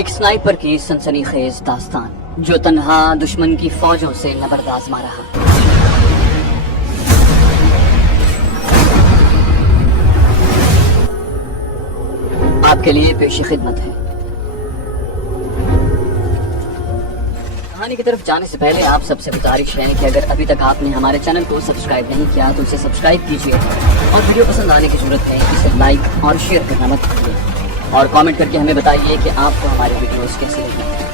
ایک سنائپر کی سنسنیخیز داستان جو تنہا دشمن کی فوجوں سے نبرد آزما رہا۔ آپ کے لیے پیش خدمت ہے۔ کہانی کی طرف جانے سے پہلے آپ سب سے گزارش ہے کہ اگر ابھی تک آپ نے ہمارے چینل کو سبسکرائب نہیں کیا تو اسے سبسکرائب کیجیے، اور ویڈیو پسند آنے کی صورت ہے اسے لائک اور شیئر کرنا مت بھولیے، اور کامنٹ کر کے ہمیں بتائیے کہ آپ کو ہماری ویڈیوز کیسی لگی۔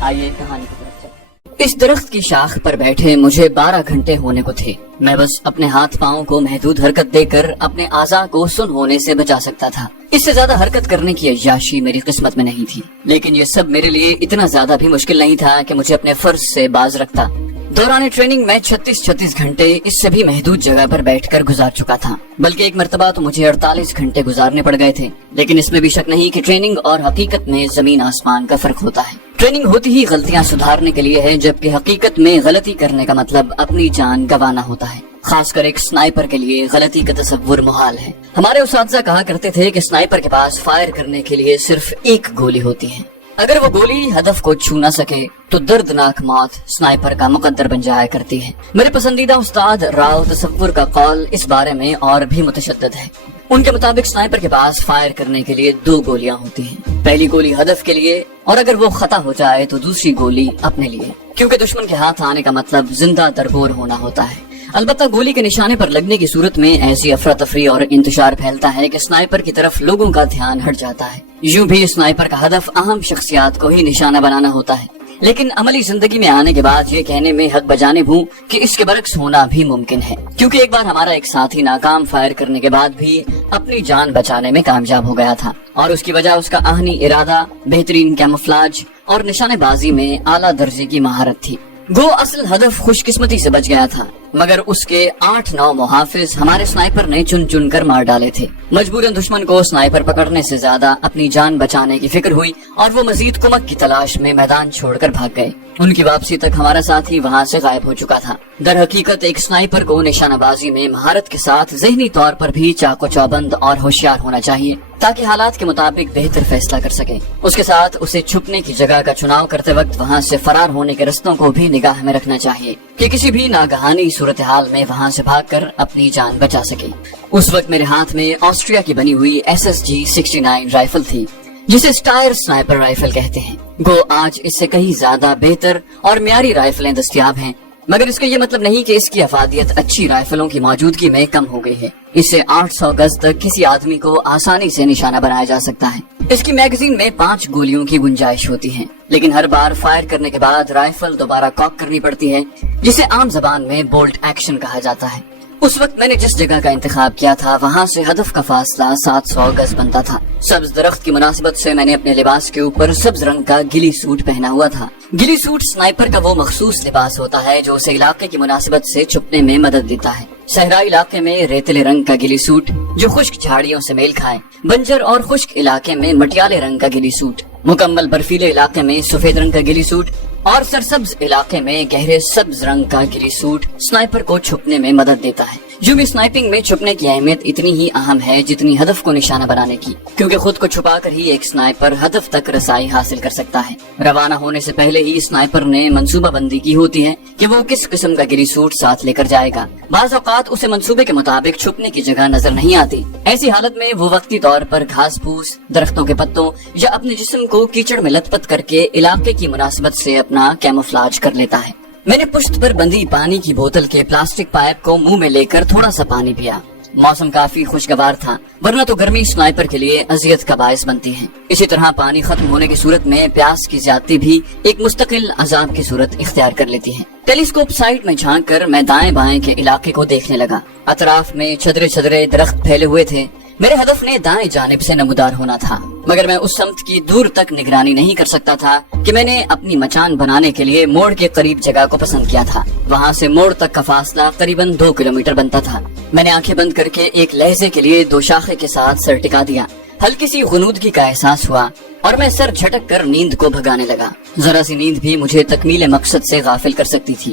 آئیے کہانی کی طرف چلیں۔ اس درخت کی شاخ پر بیٹھے مجھے 12 گھنٹے ہونے کو تھے۔ میں بس اپنے ہاتھ پاؤں کو محدود حرکت دے کر اپنے اعضاء کو سن ہونے سے بچا سکتا تھا۔ اس سے زیادہ حرکت کرنے کی عیاشی میری قسمت میں نہیں تھی، لیکن یہ سب میرے لیے اتنا زیادہ بھی مشکل نہیں تھا کہ مجھے اپنے فرض سے باز رکھتا۔ دوران ٹریننگ میں 36 گھنٹے اس سے بھی محدود جگہ پر بیٹھ کر گزار چکا تھا، بلکہ ایک مرتبہ تو مجھے 48 گھنٹے گزارنے پڑ گئے تھے۔ لیکن اس میں بھی شک نہیں کہ ٹریننگ اور حقیقت میں زمین آسمان کا فرق ہوتا ہے۔ ٹریننگ ہوتی ہی غلطیاں سدھارنے کے لیے ہے، جبکہ حقیقت میں غلطی کرنے کا مطلب اپنی جان گنوانا ہوتا ہے۔ خاص کر ایک سنائپر کے لیے غلطی کا تصور محال ہے۔ ہمارے اساتذہ کہا کرتے تھے کہ سنائپر کے پاس فائر کرنے کے لیے صرف ایک گولی ہوتی ہے۔ اگر وہ گولی ہدف کو چھو نہ سکے تو دردناک موت سنائپر کا مقدر بن جایا کرتی ہے۔ میرے پسندیدہ استاد راؤ تصور کا قول اس بارے میں اور بھی متشدد ہے۔ ان کے مطابق سنائپر کے پاس فائر کرنے کے لیے 2 گولیاں ہوتی ہیں، پہلی گولی ہدف کے لیے، اور اگر وہ خطا ہو جائے تو دوسری گولی اپنے لیے، کیونکہ دشمن کے ہاتھ آنے کا مطلب زندہ درگور ہونا ہوتا ہے۔ البتہ گولی کے نشانے پر لگنے کی صورت میں ایسی افراتفری اور انتشار پھیلتا ہے کہ سنائپر کی طرف لوگوں کا دھیان ہٹ جاتا ہے۔ یوں بھی سنائپر کا ہدف اہم شخصیات کو ہی نشانہ بنانا ہوتا ہے، لیکن عملی زندگی میں آنے کے بعد یہ کہنے میں حق بجانب ہوں کہ اس کے برعکس ہونا بھی ممکن ہے، کیونکہ ایک بار ہمارا ایک ساتھی ناکام فائر کرنے کے بعد بھی اپنی جان بچانے میں کامیاب ہو گیا تھا، اور اس کی وجہ اس کا آہنی ارادہ، بہترین کیموفلاج اور نشانے بازی میں اعلیٰ درجے کی مہارت تھی۔ گو اصل ہدف خوش قسمتی سے بچ گیا تھا، مگر اس کے 8-9 محافظ ہمارے سنائپر نے چن چن کر مار ڈالے تھے۔ مجبوراً دشمن کو سنائپر پکڑنے سے زیادہ اپنی جان بچانے کی فکر ہوئی، اور وہ مزید کمک کی تلاش میں میدان چھوڑ کر بھاگ گئے۔ ان کی واپسی تک ہمارا ساتھی وہاں سے غائب ہو چکا تھا۔ در حقیقت ایک سنائپر کو نشانہ بازی میں مہارت کے ساتھ ذہنی طور پر بھی چاق و چوبند اور ہوشیار ہونا چاہیے، تاکہ حالات کے مطابق بہتر فیصلہ کر سکے۔ اس کے ساتھ اسے چھپنے کی جگہ کا چناؤ کرتے وقت وہاں سے فرار ہونے کے رستوں کو بھی نگاہ میں رکھنا چاہیے کہ کسی بھی ناگہانی صورتحال میں وہاں سے بھاگ کر اپنی جان بچا سکے۔ اس وقت میرے ہاتھ میں آسٹریا کی بنی ہوئی SSG 69 رائفل تھی، جسے سٹائر سنائپر رائفل کہتے ہیں۔ گو آج اس سے کہیں زیادہ بہتر اور معیاری رائفلیں دستیاب ہیں، مگر اس کا یہ مطلب نہیں کہ اس کی افادیت اچھی رائفلوں کی موجودگی میں کم ہو گئی ہے۔ اس سے 800 گز تک کسی آدمی کو آسانی سے نشانہ بنایا جا سکتا ہے۔ اس کی میگزین میں 5 گولیوں کی گنجائش ہوتی ہے، لیکن ہر بار فائر کرنے کے بعد رائفل دوبارہ کاک کرنی پڑتی ہے، جسے عام زبان میں بولٹ ایکشن کہا جاتا ہے۔ اس وقت میں نے جس جگہ کا انتخاب کیا تھا وہاں سے ہدف کا فاصلہ 700 گز بنتا تھا۔ سبز درخت کی مناسبت سے میں نے اپنے لباس کے اوپر سبز رنگ کا گلی سوٹ پہنا ہوا تھا۔ گلی سوٹ سنائپر کا وہ مخصوص لباس ہوتا ہے جو اسے علاقے کی مناسبت سے چھپنے میں مدد دیتا ہے۔ صحرائی علاقے میں ریتلے رنگ کا گلی سوٹ جو خشک جھاڑیوں سے میل کھائے، بنجر اور خشک علاقے میں مٹیالے رنگ کا گلی سوٹ، مکمل برفیلے علاقے میں سفید رنگ کا گلی سوٹ، اور سرسبز علاقے میں گہرے سبز رنگ کا گلی سوٹ سنائپر کو چھپنے میں مدد دیتا ہے۔ جو بھی سنائپنگ میں چھپنے کی اہمیت اتنی ہی اہم ہے جتنی ہدف کو نشانہ بنانے کی، کیونکہ خود کو چھپا کر ہی ایک سنائپر ہدف تک رسائی حاصل کر سکتا ہے۔ روانہ ہونے سے پہلے ہی سنائپر نے منصوبہ بندی کی ہوتی ہے کہ وہ کس قسم کا گلی سوٹ ساتھ لے کر جائے گا۔ بعض اوقات اسے منصوبے کے مطابق چھپنے کی جگہ نظر نہیں آتی۔ ایسی حالت میں وہ وقتی طور پر گھاس پھوس، درختوں کے پتوں یا اپنے جسم کو کیچڑ میں لت پت کر کے علاقے کی مناسبت سے اپنا کیموفلاج کر لیتا ہے۔ میں نے پشت پر بندی پانی کی بوتل کے پلاسٹک پائپ کو منہ میں لے کر تھوڑا سا پانی پیا۔ موسم کافی خوشگوار تھا، ورنہ تو گرمی سنائپر کے لیے اذیت کا باعث بنتی ہے۔ اسی طرح پانی ختم ہونے کی صورت میں پیاس کی زیادتی بھی ایک مستقل عذاب کی صورت اختیار کر لیتی ہے۔ ٹیلیسکوپ سائٹ میں جھانک کر میں دائیں بائیں کے علاقے کو دیکھنے لگا۔ اطراف میں چھدرے درخت پھیلے ہوئے تھے۔ میرے ہدف نے دائیں جانب سے نمودار ہونا تھا، مگر میں اس سمت کی دور تک نگرانی نہیں کر سکتا تھا کہ میں نے اپنی مچان بنانے کے لیے موڑ کے قریب جگہ کو پسند کیا تھا۔ وہاں سے موڑ تک کا فاصلہ قریباً 2 کلومیٹر بنتا تھا۔ میں نے آنکھیں بند کر کے ایک لہجے کے لیے 2 شاخے کے ساتھ سر ٹکا دیا۔ ہلکی سی غنودگی کا احساس ہوا اور میں سر جھٹک کر نیند کو بھگانے لگا۔ ذرا سی نیند بھی مجھے تکمیل مقصد سے غافل کر سکتی تھی۔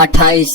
28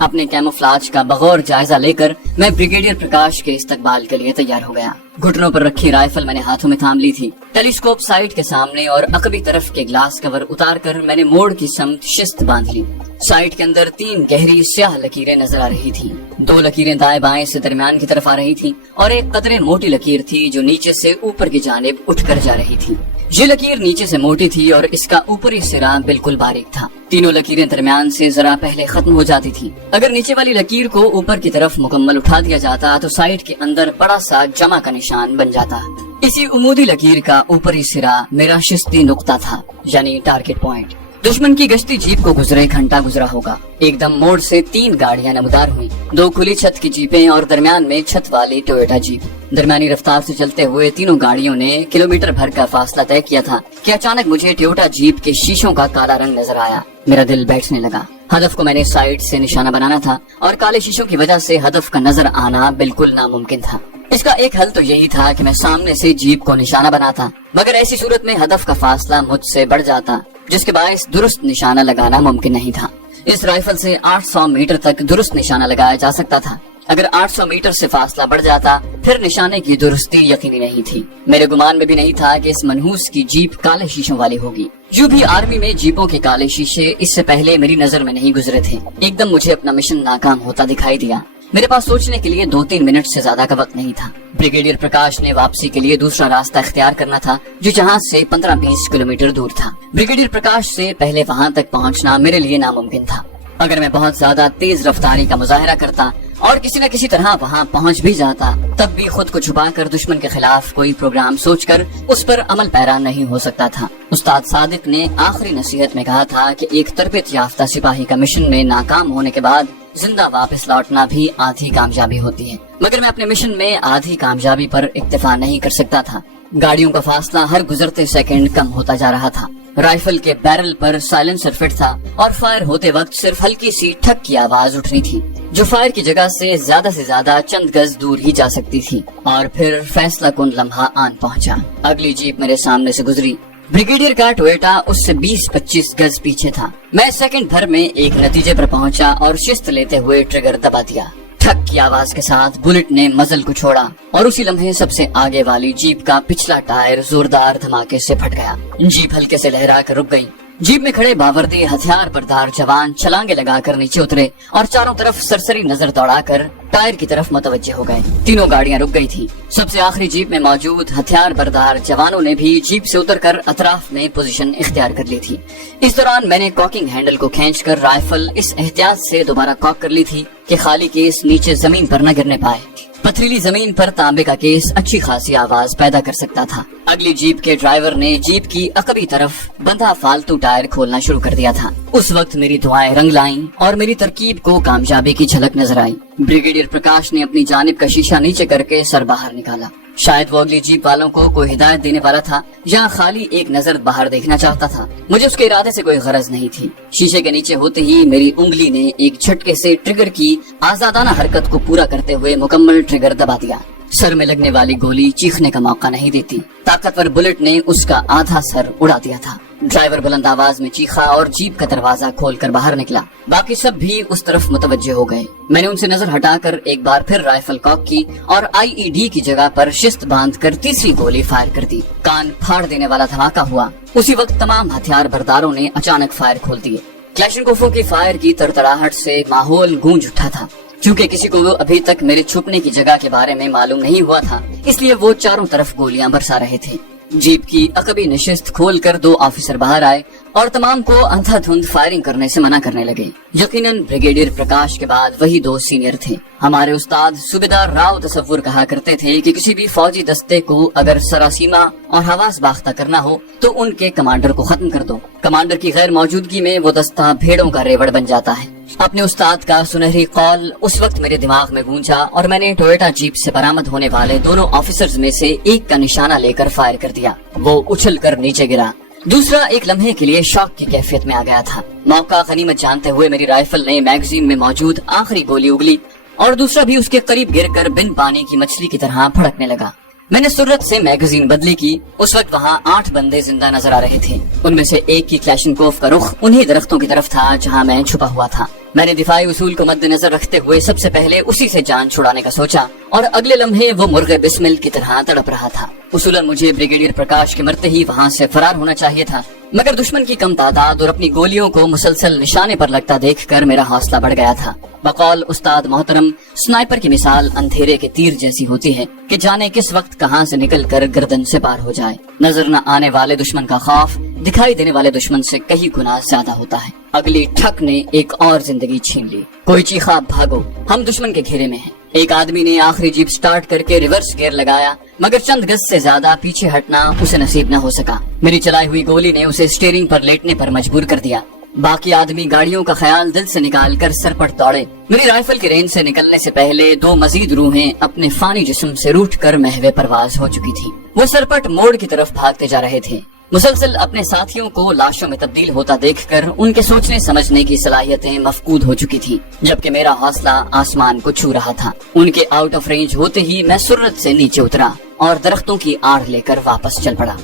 اپنے کیموفلاج کا بغور جائزہ لے کر میں بریگیڈیئر پرکاش کے استقبال کے لیے تیار ہو گیا۔ گھٹنوں پر رکھی رائفل میں نے ہاتھوں میں تھام لی تھی۔ ٹیلیسکوپ سائٹ کے سامنے اور عقبی طرف کے گلاس کور اتار کر میں نے موڑ کی سمت شست باندھ لی۔ سائٹ کے اندر 3 گہری سیاہ لکیریں نظر آ رہی تھی۔ 2 لکیریں دائیں بائیں سے درمیان کی طرف آ رہی تھی اور ایک قدرے موٹی لکیر تھی جو نیچے سے اوپر کی جانب اٹھ کر جا رہی تھی۔ یہ لکیر نیچے سے موٹی تھی اور اس کا اوپری سرا بالکل باریک تھا۔ تینوں لکیریں درمیان سے ذرا پہلے ختم ہو جاتی تھی۔ اگر نیچے والی لکیر کو اوپر کی طرف مکمل اٹھا دیا جاتا تو سائٹ کے اندر بڑا سا جمع کا نشان بن جاتا۔ اسی عمودی لکیر کا اوپری سرا میرا شستی نقطہ تھا، یعنی ٹارگٹ پوائنٹ۔ دشمن کی گشتی جیپ کو گزرے گھنٹہ گزرا ہوگا۔ ایک دم موڑ سے 3 گاڑیاں نمودار ہوئی، 2 کھلی چھت کی جیپیں اور درمیان میں چھت والی ٹویوٹا جیپ۔ درمیانی رفتار سے چلتے ہوئے تینوں گاڑیوں نے کلومیٹر بھر کا فاصلہ طے کیا تھا کہ اچانک مجھے ٹویوٹا جیپ کے شیشوں کا کالا رنگ نظر آیا۔ میرا دل بیٹھنے لگا۔ ہدف کو میں نے سائٹ سے نشانہ بنانا تھا اور کالے شیشوں کی وجہ سے ہدف کا نظر آنا بالکل ناممکن تھا۔ اس کا ایک حل تو یہی تھا کہ میں سامنے سے جیپ کو نشانہ بناتا، مگر ایسی صورت میں ہدف کا فاصلہ مجھ سے بڑھ جاتا، جس کے باعث درست نشانہ لگانا ممکن نہیں تھا۔ اس رائفل سے 800 میٹر تک درست نشانہ لگایا جا سکتا تھا۔ اگر 800 میٹر سے فاصلہ بڑھ جاتا پھر نشانے کی درستی یقینی نہیں تھی۔ میرے گمان میں بھی نہیں تھا کہ اس منحوس کی جیپ کالے شیشوں والی ہوگی۔ یوں بھی آرمی میں جیپوں کے کالے شیشے اس سے پہلے میری نظر میں نہیں گزرے تھے۔ ایک دم مجھے اپنا مشن ناکام ہوتا دکھائی دیا۔ میرے پاس سوچنے کے لیے 2-3 منٹ سے زیادہ کا وقت نہیں تھا۔ بریگیڈیئر پرکاش نے واپسی کے لیے دوسرا راستہ اختیار کرنا تھا جو جہاں سے 15-20 کلومیٹر دور تھا۔ بریگیڈیئر پرکاش سے پہلے وہاں تک پہنچنا میرے لیے ناممکن تھا۔ اگر میں بہت زیادہ تیز رفتاری کا مظاہرہ کرتا اور کسی نہ کسی طرح وہاں پہنچ بھی جاتا، تب بھی خود کو چھپا کر دشمن کے خلاف کوئی پروگرام سوچ کر اس پر عمل پیرا نہیں ہو سکتا تھا۔ استاد صادق نے آخری نصیحت میں کہا تھا کہ ایک تربیت یافتہ سپاہی کا مشن میں ناکام ہونے کے بعد زندہ واپس لوٹنا بھی آدھی کامیابی ہوتی ہے، مگر میں اپنے مشن میں آدھی کامیابی پر اکتفا نہیں کر سکتا تھا۔ گاڑیوں کا فاصلہ ہر گزرتے سیکنڈ کم ہوتا جا رہا تھا۔ رائفل کے بیرل پر سائلنسر فٹ تھا اور فائر ہوتے وقت صرف ہلکی سی ٹھک کی آواز اٹھنی تھی جو فائر کی جگہ سے زیادہ چند گز دور ہی جا سکتی تھی۔ اور پھر فیصلہ کن لمحہ آن پہنچا۔ اگلی جیپ میرے سامنے سے گزری۔ بریگیڈیئر کا ٹویوٹا اس سے 20-25 گز پیچھے تھا۔ میں سیکنڈ بھر میں ایک نتیجے پر پہنچا اور شست لیتے ہوئے ٹریگر دبا دیا۔ ٹھک کی آواز کے ساتھ بلٹ نے مزل کو چھوڑا اور اسی لمحے سب سے آگے والی جیپ کا پچھلا ٹائر زوردار دھماکے سے پھٹ گیا۔ جیپ ہلکے سے لہرا کر رک گئی۔ جیپ میں کھڑے باوردی ہتھیار بردار جوان چھلانگے لگا کر نیچے اترے اور چاروں طرف سرسری نظر دوڑا کر ٹائر کی طرف متوجہ ہو گئے۔ تینوں گاڑیاں رک گئی تھی۔ سب سے آخری جیپ میں موجود ہتھیار بردار جوانوں نے بھی جیپ سے اتر کر اطراف میں پوزیشن اختیار کر لی تھی۔ اس دوران میں نے کاکنگ ہینڈل کو کھینچ کر رائفل اس احتیاط سے دوبارہ کاک کر لی تھی کہ خالی کیس نیچے زمین پر نہ گرنے پائے۔ پتھریلی زمین پر تانبے کا کیس اچھی خاصی آواز پیدا کر سکتا تھا۔ اگلی جیپ کے ڈرائیور نے جیپ کی عقبی طرف بندھا فالتو ٹائر کھولنا شروع کر دیا تھا۔ اس وقت میری دعائیں رنگ لائیں اور میری ترکیب کو کامیابی کی جھلک نظر آئی۔ بریگیڈیئر پرکاش نے اپنی جانب کا شیشہ نیچے کر کے سر باہر نکالا۔ شاید وہ اگلی جیپ والوں کو کوئی ہدایت دینے والا تھا یا خالی ایک نظر باہر دیکھنا چاہتا تھا۔ مجھے اس کے ارادے سے کوئی غرض نہیں تھی۔ شیشے کے نیچے ہوتے ہی میری انگلی نے ایک جھٹکے سے ٹریگر کی آزادانہ حرکت کو پورا کرتے ہوئے مکمل ٹریگر دبا دیا۔ سر میں لگنے والی گولی چیخنے کا موقع نہیں دیتی۔ طاقتور بلٹ نے اس کا آدھا سر اڑا دیا تھا۔ ڈرائیور بلند آواز میں چیخا اور جیپ کا دروازہ کھول کر باہر نکلا۔ باقی سب بھی اس طرف متوجہ ہو گئے۔ میں نے ان سے نظر ہٹا کر ایک بار پھر رائفل کاک کی اور IED کی جگہ پر شست باندھ کر تیسری گولی فائر کر دی۔ کان پھاڑ دینے والا دھماکہ ہوا۔ اسی وقت تمام ہتھیار برداروں نے اچانک فائر کھول دیے۔ کلاشنکوفوں کی فائر کی تڑتڑاہٹ سے ماحول گونج اٹھا تھا۔ کیونکہ کسی کو ابھی تک میرے چھپنے کی جگہ کے بارے میں معلوم نہیں ہوا تھا، اس لیے وہ چاروں طرف گولیاں برسا رہے تھے۔ جیپ کی عقبی نشست کھول کر 2 آفیسر باہر آئے اور تمام کو اندھا دھند فائرنگ کرنے سے منع کرنے لگے۔ یقیناً بریگیڈیئر پرکاش کے بعد وہی 2 سینئر تھے۔ ہمارے استاد صوبیدار راؤ تصور کہا کرتے تھے کہ کسی بھی فوجی دستے کو اگر سراسیمہ اور حواس باختہ کرنا ہو تو ان کے کمانڈر کو ختم کر دو۔ کمانڈر کی غیر موجودگی میں وہ دستہ بھیڑوں کا ریوڑ بن جاتا ہے۔ اپنے استاد کا سنہری قول اس وقت میرے دماغ میں گونجا اور میں نے ٹویوٹا جیپ سے برآمد ہونے والے دونوں آفیسرز میں سے ایک کا نشانہ لے کر فائر کر دیا۔ وہ اچھل کر نیچے گرا۔ دوسرا ایک لمحے کے لیے شاک کی کیفیت میں آ گیا تھا۔ موقع غنیمت جانتے ہوئے میری رائفل نے میگزین میں موجود آخری گولی اگلی اور دوسرا بھی اس کے قریب گر کر بن پانی کی مچھلی کی طرح پھڑکنے لگا۔ میں نے سرت سے میگزین بدلی کی. اس وقت وہاں 8 بندے زندہ نظر آ رہے تھے. ان میں سے ایک کی کلاشنکوف کا رخ انہی درختوں کی طرف تھا جہاں میں چھپا ہوا تھا. میں نے دفاعی اصول کو مد نظر رکھتے ہوئے سب سے پہلے اسی سے جان چھڑانے کا سوچا اور اگلے لمحے وہ مرغ بسمل کی طرح تڑپ رہا تھا. اصولاً مجھے بریگیڈیئر پرکاش کے مرتے ہی وہاں سے فرار ہونا چاہیے تھا، مگر دشمن کی کم تعداد اور اپنی گولیوں کو مسلسل نشانے پر لگتا دیکھ کر میرا حوصلہ بڑھ گیا تھا. بقول استاد محترم، سنائپر کی مثال اندھیرے کے تیر جیسی ہوتی ہے کہ جانے کس وقت کہاں سے نکل کر گردن سے پار ہو جائے. نظر نہ آنے والے دشمن کا خوف دکھائی دینے والے دشمن سے کئی گنا زیادہ ہوتا ہے. اگلی ٹھک نے ایک اور زندگی چھین لی. کوئی چیخا بھاگو، ہم دشمن کے گھیرے میں ہیں. ایک آدمی نے آخری جیپ سٹارٹ کر کے ریورس گیئر لگایا، مگر چند گز سے زیادہ پیچھے ہٹنا اسے نصیب نہ ہو سکا. میری چلائی ہوئی گولی نے اسے اسٹیئرنگ پر لیٹنے پر مجبور کر دیا. باقی آدمی گاڑیوں کا خیال دل سے نکال کر سرپٹ دوڑے. میری رائفل کی رینج سے نکلنے سے پہلے 2 مزید روحیں اپنے فانی جسم سے روٹ کر محو پرواز ہو چکی تھی. وہ سرپٹ موڑ کی طرف بھاگتے جا رہے تھے. مسلسل اپنے ساتھیوں کو لاشوں میں تبدیل ہوتا دیکھ کر ان کے سوچنے سمجھنے کی صلاحیتیں مفقود ہو چکی تھی، جبکہ میرا حوصلہ آسمان کو چھو رہا تھا. ان کے آؤٹ آف رینج ہوتے ہی میں سرعت سے نیچے اترا اور درختوں کی آڑ لے کر واپس چل پڑا.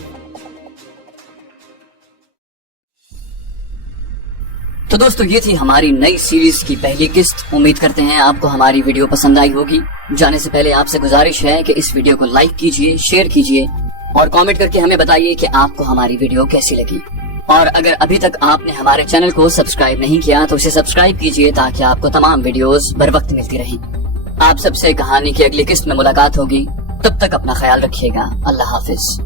تو دوستو، یہ تھی ہماری نئی سیریز کی پہلی قسط. امید کرتے ہیں آپ کو ہماری ویڈیو پسند آئی ہوگی. جانے سے پہلے آپ سے گزارش ہے کہ اس ویڈیو کو لائک کیجئے، شیئر کیجئے اور کامنٹ کر کے ہمیں بتائیے کہ آپ کو ہماری ویڈیو کیسی لگی. اور اگر ابھی تک آپ نے ہمارے چینل کو سبسکرائب نہیں کیا تو اسے سبسکرائب کیجئے تاکہ آپ کو تمام ویڈیوز بر وقت ملتی رہیں. آپ سب سے کہانی کی اگلی قسط میں ملاقات ہوگی. تب تک اپنا خیال رکھیے گا. اللہ حافظ.